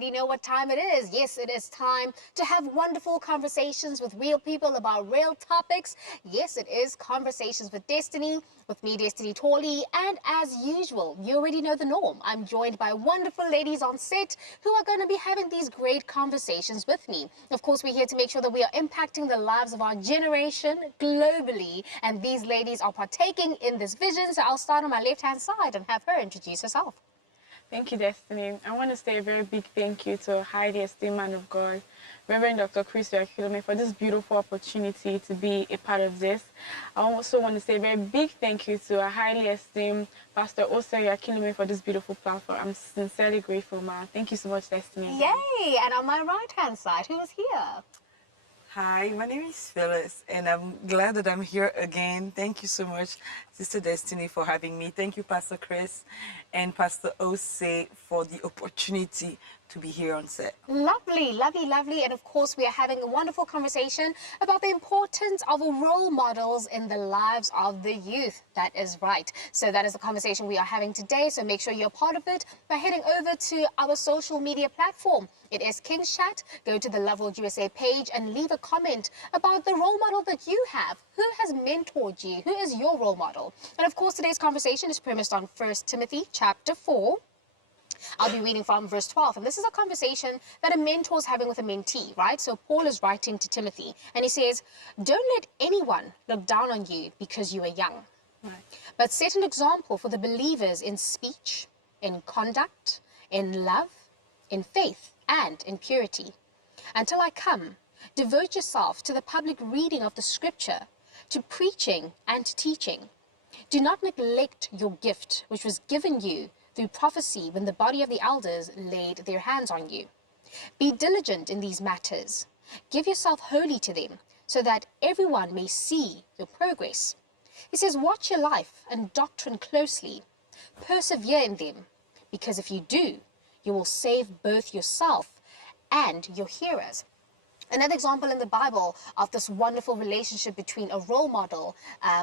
already know what time it is. Yes, it is time to have wonderful conversations with real people about real topics. Yes, it is Conversations with Destiny, with me, Destiny Torley. And as usual, you already know the norm. I'm joined by wonderful ladies on set who are going to be having these great conversations with me. Of course, we're here to make sure that we are impacting the lives of our generation globally. And these ladies are partaking in this vision. So I'll start on my left-hand side and have her introduce herself. Thank you, Destiny. I want to say a very big thank you to a highly esteemed man of God, Reverend Dr. Chris Yakilome, for this beautiful opportunity to be a part of this. I also want to say a very big thank you to a highly esteemed Pastor Osa Yakilome for this beautiful platform. I'm sincerely grateful, ma. Thank you so much, Destiny. Yay! And on my right-hand side, who is here? Hi, my name is Phyllis, and I'm glad that I'm here again. Thank you so much, Sister Destiny, for having me. Thank you, Pastor Chris and Pastor Ose, for the opportunity to be here on set. Lovely, lovely, lovely. And of course, we are having a wonderful conversation about the importance of role models in the lives of the youth. That is right. So that is the conversation we are having today. So make sure you're part of it by heading over to our social media platform. It is King's Chat. Go to the Loveworld USA page and leave a comment about the role model that you have. Who has mentored you? Who is your role model? And of course, today's conversation is premised on 1 Timothy chapter 4. I'll be reading from verse 12, and this is a conversation that a mentor is having with a mentee, right? So Paul is writing to Timothy, and he says, don't let anyone look down on you because you are young, right, but set an example for the believers in speech, in conduct, in love, in faith, and in purity. Until I come, devote yourself to the public reading of the scripture, to preaching and to teaching. Do not neglect your gift, which was given you through prophecy when the body of the elders laid their hands on you. Be diligent in these matters. Give yourself wholly to them, so that everyone may see your progress. He says, watch your life and doctrine closely. Persevere in them, because if you do, you will save both yourself and your hearers. Another example in the Bible of this wonderful relationship between a role model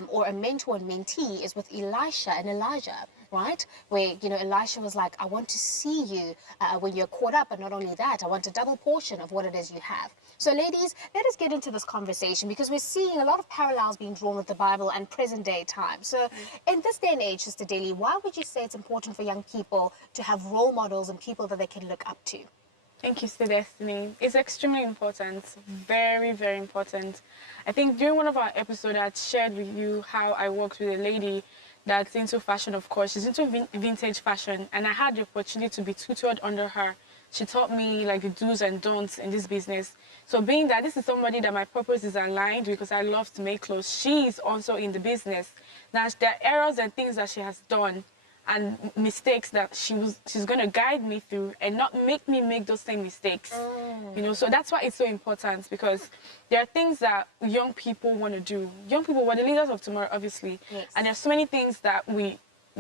or a mentor and mentee is with Elisha and Elijah, right? Where, you know, Elisha was like, I want to see you when you're caught up, but not only that, I want a double portion of what it is you have. So ladies, let us get into this conversation because we're seeing a lot of parallels being drawn with the Bible and present day time. So in this day and age, Sister Daly, why would you say it's important for young people to have role models and people that they can look up to? Thank you, Sister Destiny. It's extremely important, very, very important. I think during one of our episodes, I shared with you how I worked with a lady that's into fashion, of course. She's into vintage fashion, and I had the opportunity to be tutored under her. She taught me like the do's and don'ts in this business. So being that this is somebody that my purpose is aligned because I love to make clothes, she is also in the business. Now, there are errors and things that she has done and mistakes that she's going to guide me through and not make me make those same mistakes. You know, so that's why it's so important, because there are things that young people want to do. Young people were the leaders of tomorrow, obviously. Yes. And there's so many things that we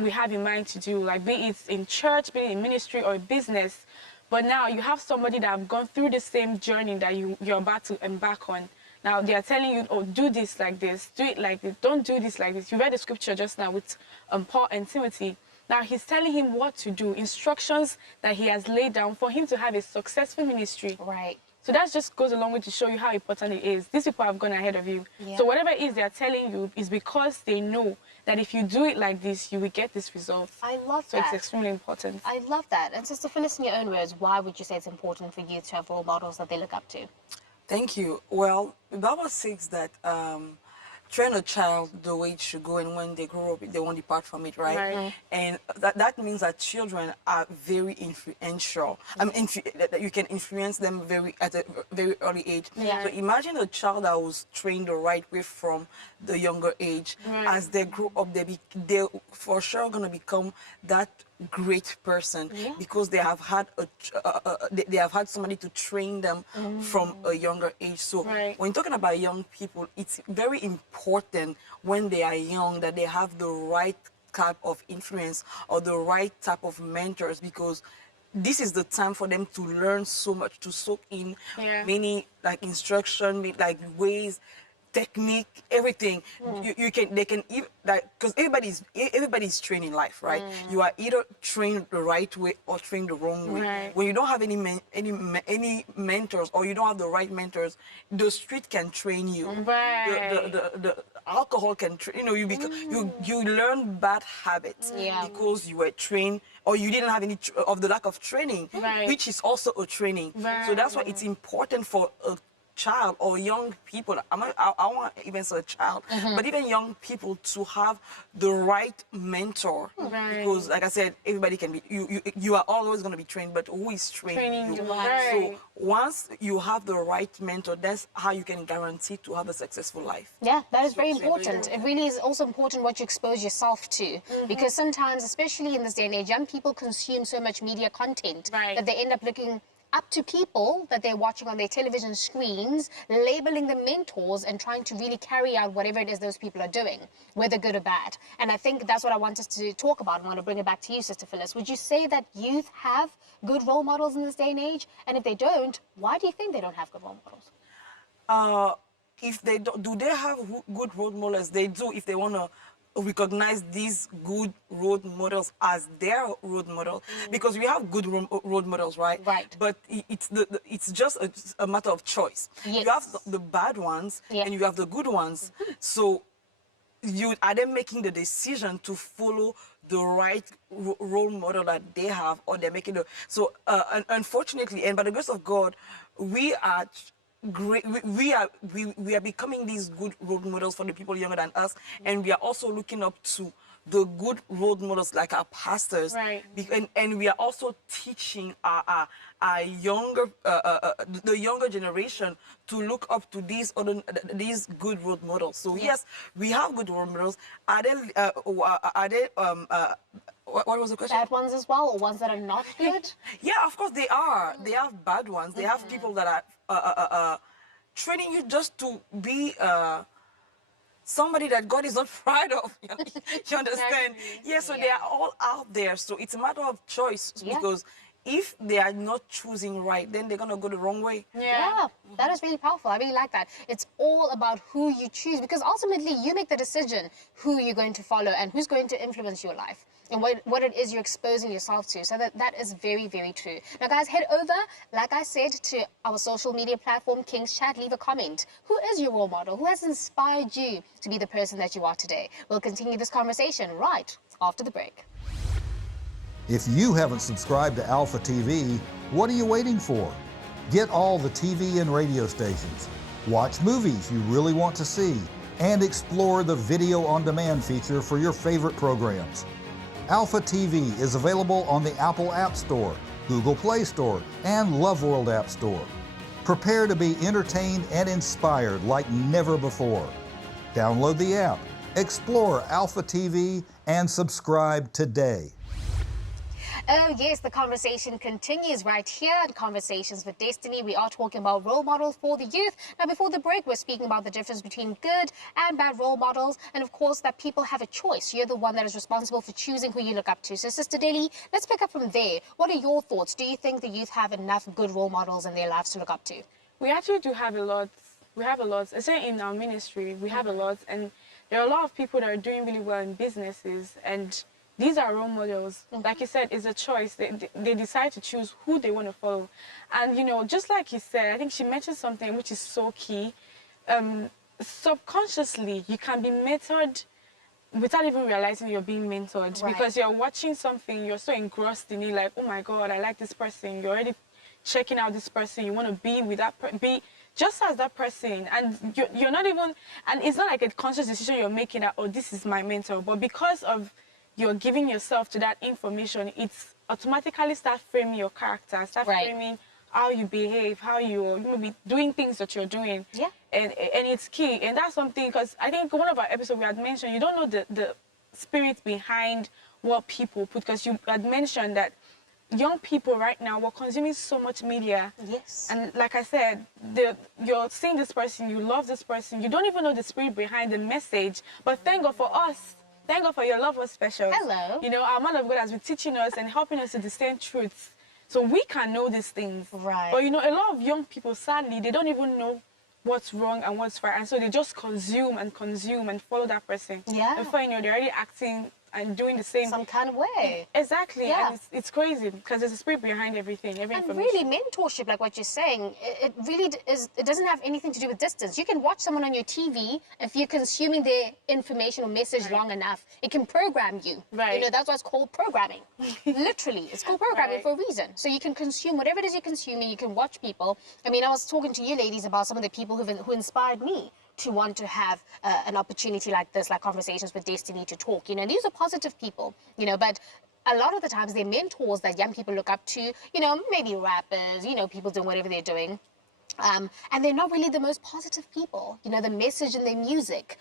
have in mind to do, like be it in church, be it in ministry or business. But now you have somebody that have gone through the same journey that you're about to embark on. Now they are telling you, oh, do this like this, do it like this, don't do this like this. You read the scripture just now with Paul and Timothy. Now he's telling him what to do, instructions that he has laid down for him to have a successful ministry. Right. So that just goes a long way to show you how important it is. These people have gone ahead of you. Yeah. So whatever it is they're telling you is because they know that if you do it like this, you will get this result. I love that. So it's extremely important. I love that. And Sister Phyllis, in your own words, why would you say it's important for youth to have role models that they look up to? Thank you. Well, the Bible says that train a child the way it should go, and when they grow up, they won't depart from it, right? And that means that children are very influential. That you can influence them at a very early age. Yeah. So imagine a child that was trained the right way from the younger age. As they grow up, they're for sure going to become that great person, because they have had they have had somebody to train them from a younger age. So when talking about young people, it's very important when they are young that they have the right type of influence or the right type of mentors, because this is the time for them to learn so much, to soak in many like instruction, like ways, technique, everything. They can even, like, because everybody's trained in life, right? You are either trained the right way or trained the wrong way. Right. When you don't have any mentors, or you don't have the right mentors, the street can train you. Right. The alcohol can train, you learn bad habits because you were trained, or you didn't have any of the lack of training, Right. which is also a training. So that's why it's important for a child or young people, I want even say a child, but even young people to have the right mentor. Right. Because like I said, everybody can be, you are always going to be trained, but who is training you? Right. So once you have the right mentor, that's how you can guarantee to have a successful life. Yeah, that is very important. It really is also important what you expose yourself to, because sometimes, especially in this day and age, young people consume so much media content that they end up looking up to people that they're watching on their television screens, labeling them mentors and trying to really carry out whatever it is those people are doing, whether good or bad. And I think that's what I want us to talk about. I want to bring it back to you, Sister Phyllis. Would you say that youth have good role models in this day and age? And if they don't, why do you think they don't have good role models? If they do they have good role models? They do, if they want to recognize these good role models as their role model, because we have good role models, right? Right. But it's just a matter of choice. Yes. You have the bad ones and you have the good ones. So are they making the decision to follow the right role model that they have, or they're making so unfortunately, and by the grace of God, we are great. We are becoming these good role models for the people younger than us, and we are also looking up to the good role models like our pastors, right? And we are also teaching our younger the younger generation to look up to these good role models. So yes, we have good role models. Are they what was the question? Bad ones as well, or ones that are not good? Yeah, of course they are. They have bad ones. They have people that are training you just to be somebody that God is not proud of. You understand? Yeah, so they are all out there. So it's a matter of choice, because if they are not choosing right, then they're going to go the wrong way. Yeah, that is really powerful. I really like that. It's all about who you choose, because ultimately you make the decision who you're going to follow and who's going to influence your life and what it is you're exposing yourself to. So that is very, very true. Now, guys, head over, like I said, to our social media platform, King's Chat. Leave a comment. Who is your role model? Who has inspired you to be the person that you are today? We'll continue this conversation right after the break. If you haven't subscribed to Alpha TV, what are you waiting for? Get all the TV and radio stations, watch movies you really want to see, and explore the video on demand feature for your favorite programs. Alpha TV is available on the Apple App Store, Google Play Store, and Loveworld App Store. Prepare to be entertained and inspired like never before. Download the app, explore Alpha TV, and subscribe today. Oh yes, the conversation continues right here at Conversations with Destiny. We are talking about role models for the youth. Now, before the break, we're speaking about the difference between good and bad role models, and of course that people have a choice. You're the one that is responsible for choosing who you look up to. So, Sister Deli, let's pick up from there. What are your thoughts? Do you think the youth have enough good role models in their lives to look up to? We actually do have a lot. We have a lot. I say in our ministry, we have a lot, and there are a lot of people that are doing really well in businesses, and these are role models. Like you said, it's a choice. They decide to choose who they want to follow. And, you know, just like you said, I think she mentioned something which is so key. Subconsciously, you can be mentored without even realizing you're being mentored. Right. Because you're watching something, you're so engrossed in it, like, oh my God, I like this person. You're already checking out this person. You want to be with that be just as that person. And you're not even, and it's not like a conscious decision you're making that, oh, this is my mentor. But because of you're giving yourself to that information, it's automatically start framing your character, start framing how you behave, how you're maybe doing things that you're doing. Yeah. And it's key. And that's something, because I think one of our episodes we had mentioned, you don't know the spirit behind what people put, because you had mentioned that young people right now were consuming so much media. Yes. And like I said, you're seeing this person, you love this person, you don't even know the spirit behind the message. But thank God for us. Thank God for your love was special. Hello. You know, our man of God has been teaching us and helping us to discern truths, so we can know these things. Right. But you know, a lot of young people, sadly, they don't even know what's wrong and what's right. And so they just consume and consume and follow that person. Yeah. And before you know, they're already acting and doing the same. Some kind of way. Exactly. Yeah. And it's crazy because there's a spirit behind everything, every And information. really, mentorship, like what you're saying, it really is. It doesn't have anything to do with distance. You can watch someone on your TV. If you're consuming their information or message long enough, it can program you. Right. You know, that's why it's called programming. Literally, it's called programming Right. for a reason. So you can consume whatever it is you're consuming. You can watch people. I mean, I was talking to you ladies about some of the people who inspired me to want to have an opportunity like this, like Conversations with Destiny, to talk. You know, these are positive people, you know, but a lot of the times they're mentors that young people look up to, you know, maybe rappers, you know, people doing whatever they're doing. And they're not really the most positive people, you know, the message in their music,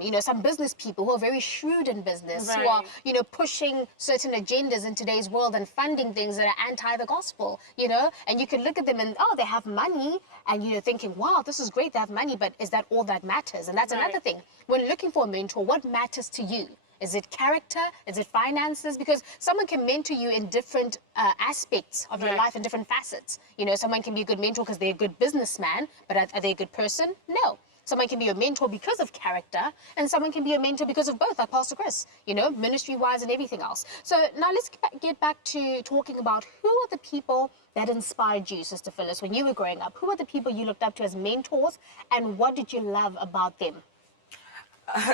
you know, some business people who are very shrewd in business, who are, Right. you know, pushing certain agendas in today's world and funding things that are anti the gospel, you know, and you can look at them and, oh, they have money, and you're thinking, wow, this is great, they have money, but is that all that matters? And that's another Right. thing. When looking for a mentor, what matters to you? Is it character? Is it finances? Because someone can mentor you in different aspects of your Right. life, in different facets. You know, someone can be a good mentor because they're a good businessman, but are they a good person? No. Someone can be a mentor because of character, and someone can be a mentor because of both, like Pastor Chris, you know, ministry-wise and everything else. So now let's get back to talking about who are the people that inspired you, Sister Phyllis, when you were growing up. Who are the people you looked up to as mentors, and what did you love about them?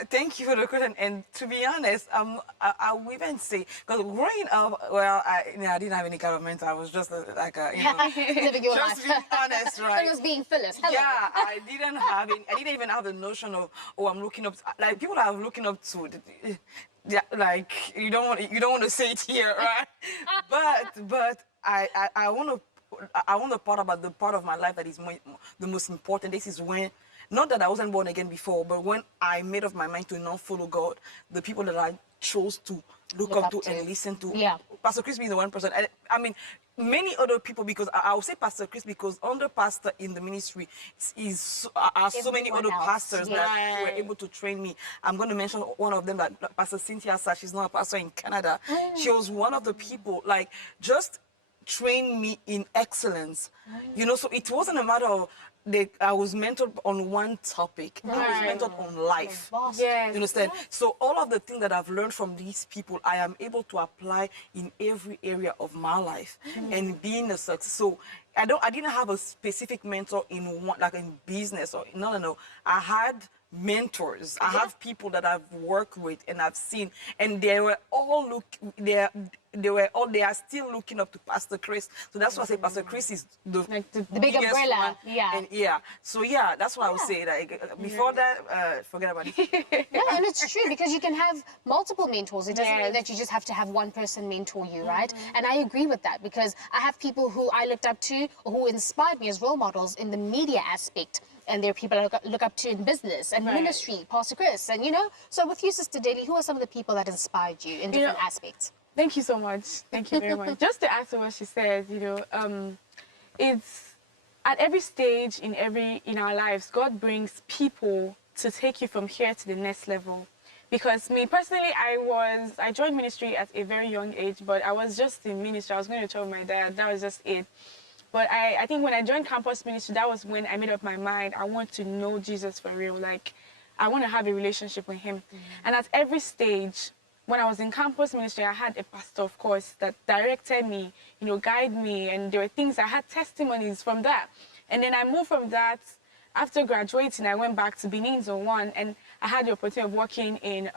Thank you for the question. And to be honest, I would even say, because growing up, well, I didn't have any kind of mentor. I was just like a, you know, Living your just life. being honest, right? It was being Phyllis. Hello. Yeah, I didn't even have the notion of, oh, I'm looking up, like people that I'm looking up to, yeah, like you don't want to say it here, right? but I want to part about the part of my life that is the most important. This is when, not that I wasn't born again before, but when I made up my mind to not follow God, the people that I chose to look up to and listen to. Yeah. Pastor Chris being the one person. I mean, many other people, because I will say Pastor Chris because under pastor in the ministry are so many Everyone other else, pastors yeah. that were able to train me. I'm going to mention one of them, that Pastor Cynthia Sa. She's not a pastor in Canada. She was one of the people, like, just trained me in excellence. You know, so it wasn't a matter of I was mentored on one topic. I was Right. mentored on life. Yes. You understand? So all of the things that I've learned from these people, I am able to apply in every area of my life and being a success. So I didn't have a specific mentor in one, like in business or no. I had mentors. I have people that I've worked with and I've seen, and they were all they are still looking up to Pastor Chris. So that's why I say Pastor Chris is the big biggest umbrella, one. yeah. And yeah. So yeah, that's what I would say. Like before that, forget about it. No, and it's true because you can have multiple mentors. It doesn't mean Yes. that you just have to have one person mentor you, right? And I agree with that because I have people who I looked up to or who inspired me as role models in the media aspect. And there are people I look up to in business and Right. ministry, Pastor Chris. And, you know, so with you, Sister Daly, who are some of the people that inspired you in different aspects? Thank you so much. Thank you very much. Just to add to what she said, you know, it's at every stage in our lives, God brings people to take you from here to the next level. Because me personally, I joined ministry at a very young age, but I was just in ministry. I was going to tell my dad, that was just it. But I think when I joined campus ministry, that was when I made up my mind. I want to know Jesus for real. Like, I want to have a relationship with him. And at every stage, when I was in campus ministry, I had a pastor, of course, that directed me, you know, guided me. And there were things, I had testimonies from that. And then I moved from that. After graduating, I went back to Benin Zone 1, and I had the opportunity of working in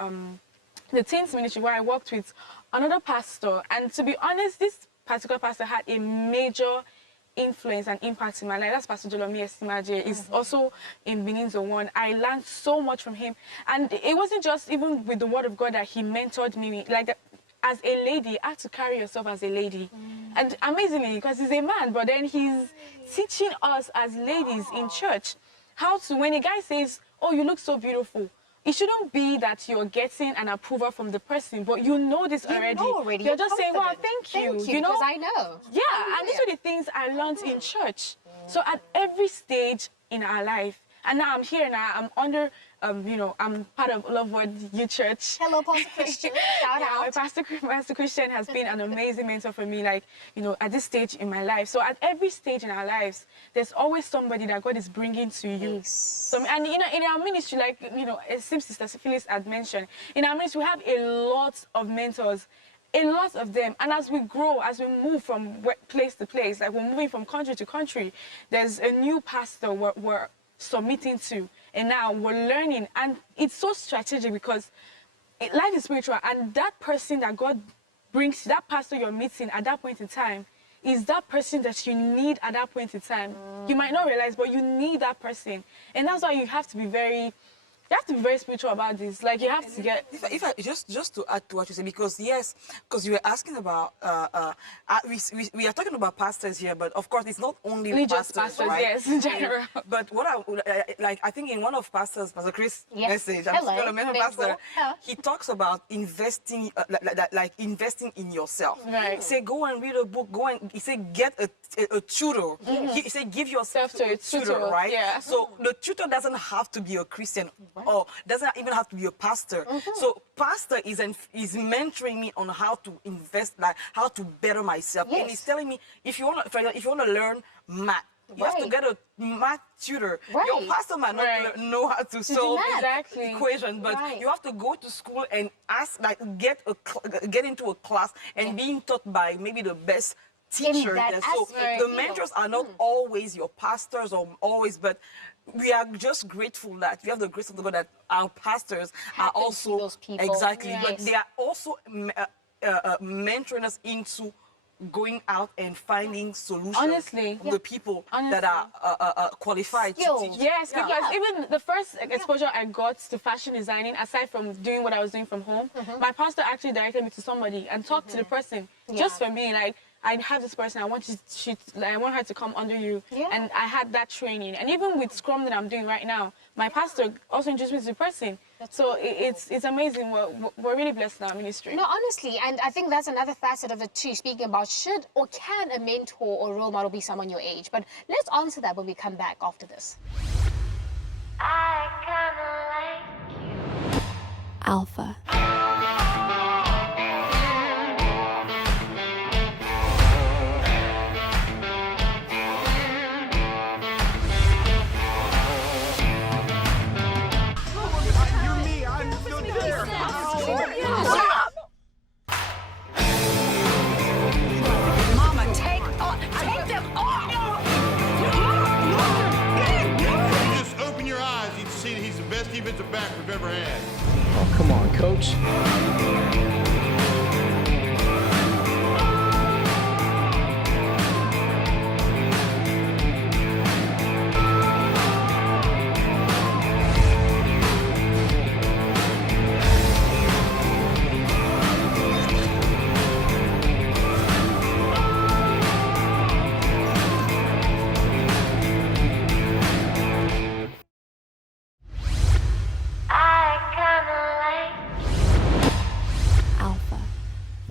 the teens ministry, where I worked with another pastor. And to be honest, this particular pastor had a major influence and impact in my life. That's Pastor Jolomi Esimaje. He's also in Benin Zone 1. I learned so much from him. And it wasn't just even with the word of God that he mentored me. Like, that, as a lady, I had to carry yourself as a lady. And amazingly, because he's a man, but then he's teaching us as ladies in church how to, when a guy says, oh, you look so beautiful, it shouldn't be that you're getting an approval from the person, but you know this already. You're just saying, wow, thank you. You know, because I know. yeah, and these are the things I learned in church. So at every stage in our life, And now I'm here now. I'm under, I'm part of Loveworld Youth Church. Hello, Pastor Christian. Shout out. Pastor Christian has been an amazing mentor for me, like, at this stage in my life. So at every stage in our lives, there's always somebody that God is bringing to you. Yes. So, and, in our ministry, like, it seems Sister Phyllis had mentioned, in our ministry, we have a lot of mentors. A lot of them. And as we grow, as we move from place to place, like we're moving from country to country, there's a new pastor we're submitting to. And now we're learning. And it's so strategic because life is spiritual. And that person that God brings, that pastor you're meeting at that point in time, is that person that you need at that point in time. You might not realize, but you need that person. And that's why you have to be very spiritual about this. Like, you have to get... If I just to add to what you say, because you were asking about, we are talking about pastors here, but of course it's not only pastors, right? Yes, in general. But what I think in one of Pastor Chris' message, I'm Hello. going to mention Pastor, Yeah. he talks about investing, like investing in yourself. Right. He said, go and read a book, he said, get a tutor. He said, give yourself to a tutor, right? Yeah. So the tutor doesn't have to be a Christian, or doesn't even have to be a pastor. So pastor is mentoring me on how to invest, like how to better myself. Yes. And he's telling me, if you want to learn math, you have to get a math tutor. Right. Your pastor might not know how to solve Exactly. equations, but you have to go to school and ask, like, get into a class and being taught by maybe the best teacher there. So the mentors are not always your pastors or always, but we are just grateful that we have the grace of the God that our pastors are also those people. exactly, Yes. but they are also mentoring us into going out and finding solutions for the people that are qualified to teach. Yes, because even the first exposure I got to fashion designing, aside from doing what I was doing from home, my pastor actually directed me to somebody and talked to the person just for me, like, I have this person, I want her to come under you. And I had that training. And even with Scrum that I'm doing right now, my pastor also introduced me to the person. So it's amazing. We're really blessed in our ministry. No, honestly, and I think that's another facet of it too, speaking about should or can a mentor or role model be someone your age? But let's answer that when we come back after this. I kinda like you. Alpha. Defensive back we've ever had. Oh, come on, coach.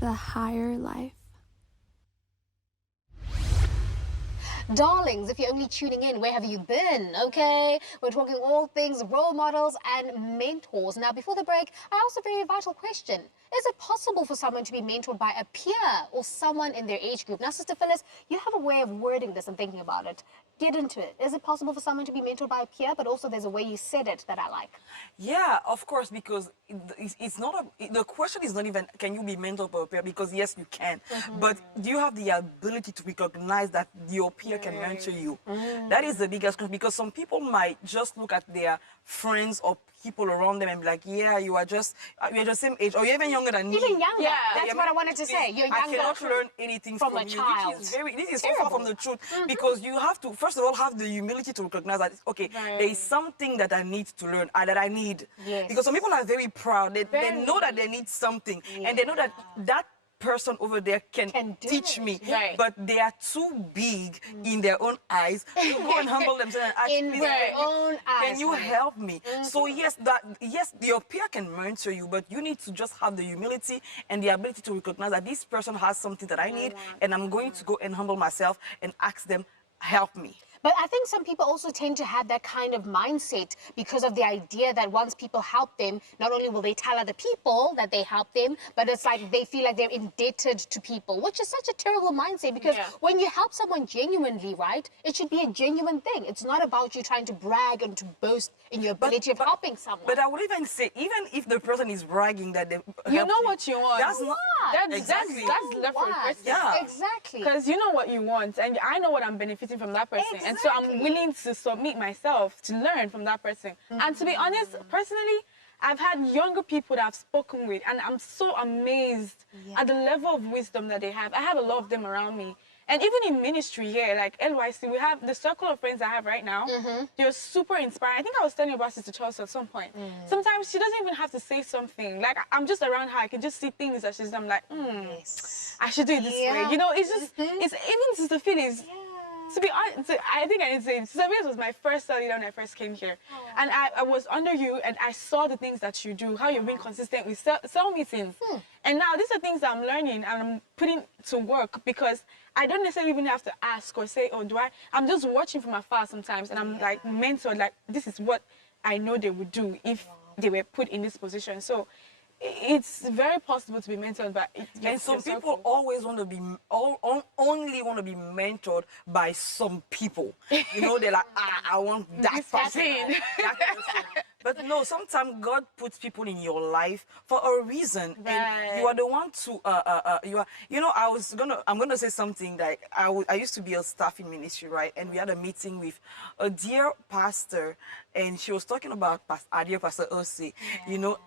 The higher life. Darlings, if you're only tuning in, where have you been? Okay, we're talking all things role models and mentors. Now, before the break, I asked a very vital question. Is it possible for someone to be mentored by a peer or someone in their age group? Now, Sister Phyllis, you have a way of wording this and thinking about it. Get into it. Is it possible for someone to be mentored by a peer, but also there's a way you said it that I like? Yeah, of course, because it's not the question is not even can you be mentored by a peer, because yes, you can, but do you have the ability to recognize that your peer can mentor you? That is the biggest question, because some people might just look at their friends or people around them and be like, yeah, you're the same age, or you're even younger than me. Even younger. Yeah. That's what I wanted to say. You're younger. I cannot learn anything from a you, child. this is so far from the truth, because you have to, first of all, have the humility to recognize that, okay, there is something that I need to learn, that I need. Yes. Because some people are very proud. They know that they need something, and they know that that person over there can teach me, but they are too big in their own eyes to go and humble themselves and ask, In their own eyes. can you help me? So yes, your peer can mentor you, but you need to just have the humility and the ability to recognize that this person has something that I need, and I'm going to go and humble myself and ask them, help me. But I think some people also tend to have that kind of mindset because of the idea that once people help them, not only will they tell other people that they help them, but it's like they feel like they're indebted to people, which is such a terrible mindset because when you help someone genuinely, right, it should be a genuine thing. It's not about you trying to brag and to boast in your ability of helping someone. But I would even say, even if the person is bragging that they you know what you want. that's not Exactly. That's left for the person. Yeah. Exactly. Because you know what you want, and I know what I'm benefiting from that person, and so I'm willing to submit myself to learn from that person. And to be honest, personally, I've had younger people that I've spoken with, and I'm so amazed at the level of wisdom that they have. I have a lot of them around me. And even in ministry here, like LYC, we have the circle of friends I have right now. They're super inspiring. I think I was telling you about Sister Chelsea at some point. Sometimes she doesn't even have to say something. Like, I'm just around her. I can just see things that she's, I'm like, I should do it this way. You know, it's just, it's even Sister Phyllis. To be honest, I think I need to say, Sister Phyllis was my first study when I first came here. And I was under you, and I saw the things that you do, how you're being consistent with cell meetings. And now these are things that I'm learning and I'm putting to work because I don't necessarily even have to ask or say, oh, I'm just watching from afar sometimes, and I'm like mentored, like this is what I know they would do if they were put in this position. So it's very possible to be mentored by and some people always want to be only want to be mentored by some people. You know, they're like, I want that person. But no, sometimes God puts people in your life for a reason, and you are the one to you know, I'm gonna say something like I used to be a staff in ministry, right? And we had a meeting with a dear pastor, and she was talking about our dear Pastor Osi, you know,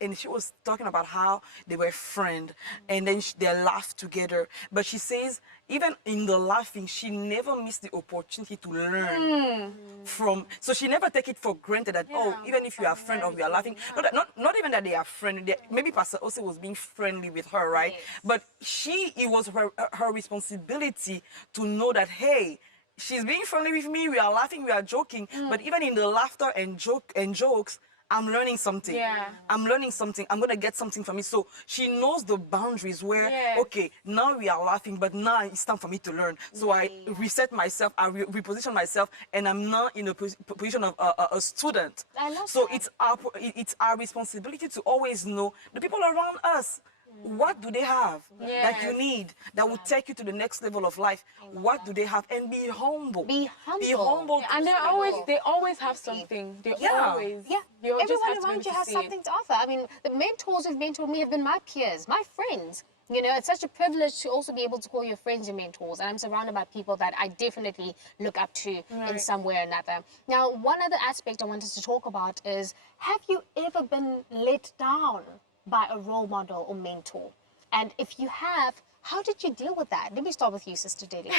and she was talking about how they were friends, and then they laughed together. But she says, even in the laughing, she never missed the opportunity to learn from. So she never take it for granted that, oh, even if you are a friend or we are laughing, not even that they are friends. Maybe Pastor Ose was being friendly with her, right? But it was her responsibility to know that, hey, she's being friendly with me, we are laughing, we are joking, but even in the laughter and jokes, I'm learning something. I'm learning something. I'm going to get something from it. So she knows the boundaries where, okay, now we are laughing, but now it's time for me to learn. So I reset myself, I reposition myself, and I'm now in a position of a student. I love so that. it's our responsibility to always know the people around us. What do they have that you need that will take you to the next level of life? What do they have? And be humble. Be humble. Be humble. And they always have something. They always. Everyone around you has something to offer. I mean, the mentors who've mentored me have been my peers, my friends. You know, it's such a privilege to also be able to call your friends your mentors. And I'm surrounded by people that I definitely look up to in some way or another. Now, one other aspect I wanted to talk about is, have you ever been let down by a role model or mentor? And if you have, how did you deal with that? Let me start with you, Sister Diddy.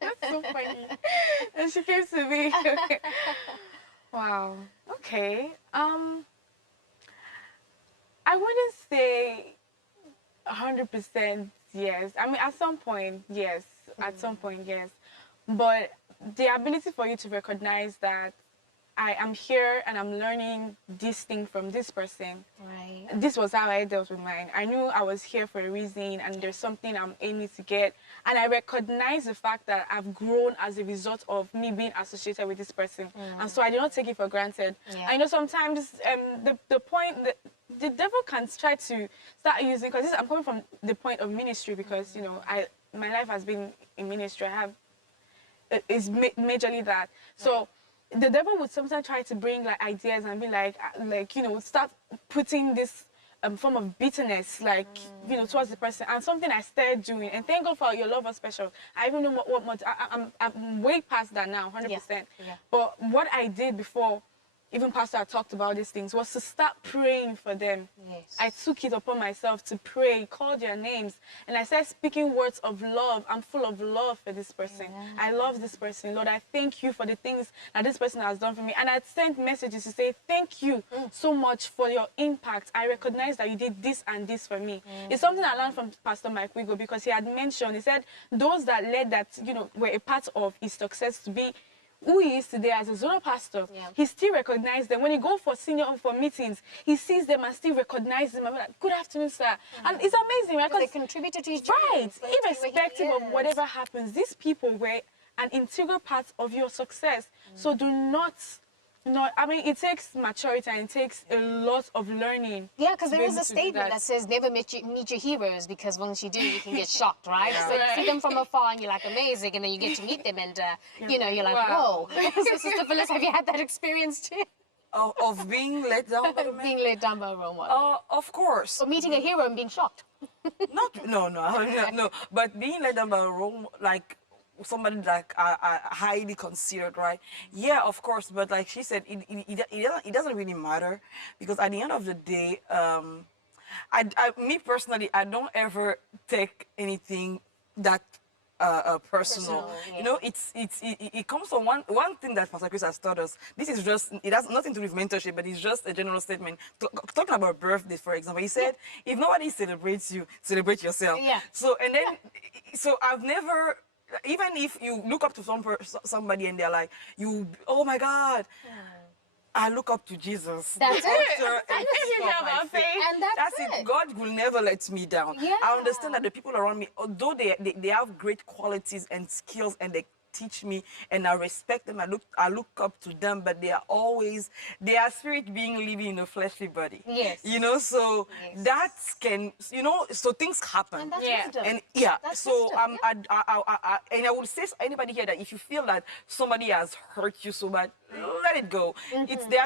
That's so funny. And she came to me. Wow. Okay. I wouldn't say 100% yes. I mean, at some point, yes. At some point, yes. But the ability for you to recognize that I am here and I'm learning this thing from this person. Right. This was how I dealt with mine. I knew I was here for a reason and there's something I'm aiming to get. And I recognize the fact that I've grown as a result of me being associated with this person. And so I do not take it for granted. I know sometimes the point that the devil can try to start using, because I'm coming from the point of ministry, because, you know, my life has been in ministry. It's majorly that. So the devil would sometimes try to bring like ideas and be like you know, start putting this form of bitterness, like you know, towards the person. And something I started doing, and thank God for your love was special. I even know what much I'm way past that now, 100%. But what I did before even Pastor had talked about these things was to start praying for them. I took it upon myself to pray, call their names, and I started speaking words of love. I'm full of love for this person. I love this person. Lord, I thank you for the things that this person has done for me. And I sent messages to say, thank you so much for your impact. I recognize that you did this and this for me. It's something I learned from Pastor Mike Wigo, because he had mentioned, he said, those that led that, you know, were a part of his success to be who he is today as a zonal pastor, he still recognizes them. When he go for meetings, he sees them and still recognizes them. I'm like, good afternoon, sir. And it's amazing, right? Because they contributed to his journey. Right. Irrespective of whatever happens, these people were an integral part of your success. So do not, I mean, it takes maturity and it takes a lot of learning. Yeah, because there be is able a to do statement that says never meet your heroes, because once you do, you can get shocked, right? So you see them from afar and you're like amazing, and then you get to meet them and, you know, you're like, Wow. whoa. So Sister Phyllis, have you had that experience too? Of being let down by the man? Being let down by a role model. Of course. Or meeting a hero and being shocked. No. But being let down by a role, like somebody like highly considered, right? Yeah, of course. But like she said, it doesn't really matter, because at the end of the day, me personally, I don't ever take anything that personal. yeah. You know, it comes from one thing that Pastor Chris has taught us. This is just, it has nothing to do with mentorship, but it's just a general statement. Talking about birthdays, for example, he said, if nobody celebrates you, celebrate yourself. Yeah. So, and then, so I've never, even if you look up to somebody and they're like, oh my God, I look up to Jesus. That's the it. author and That's it. finisher of my And faith. And that's it. it. God will never let me down. Yeah. I understand that the people around me, although they have great qualities and skills and they teach me and I respect them, I look up to them, but they are spirit being living in a fleshly body. Yes. You know, so Yes. that can, you know, so things happen. And that's Yeah. wisdom. And yeah, That's so wisdom, and I would say to anybody here that if you feel that somebody has hurt you so bad, let it go. They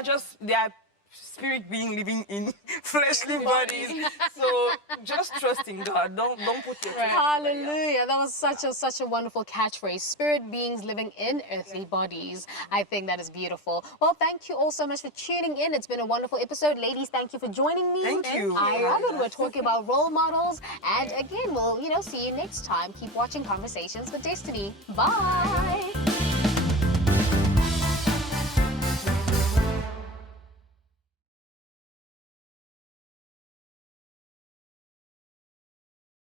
are spirit being living in fleshly bodies. So just trust in God. Don't put your trust in anybody else. Hallelujah. That was such a wonderful catchphrase. Spirit beings living in earthly bodies. I think that is beautiful. Well, thank you all so much for tuning in. It's been a wonderful episode. Ladies, thank you for joining me. Thank you. I love it. We're talking about role models. And again, we'll, see you next time. Keep watching Conversations with Destiny. Bye.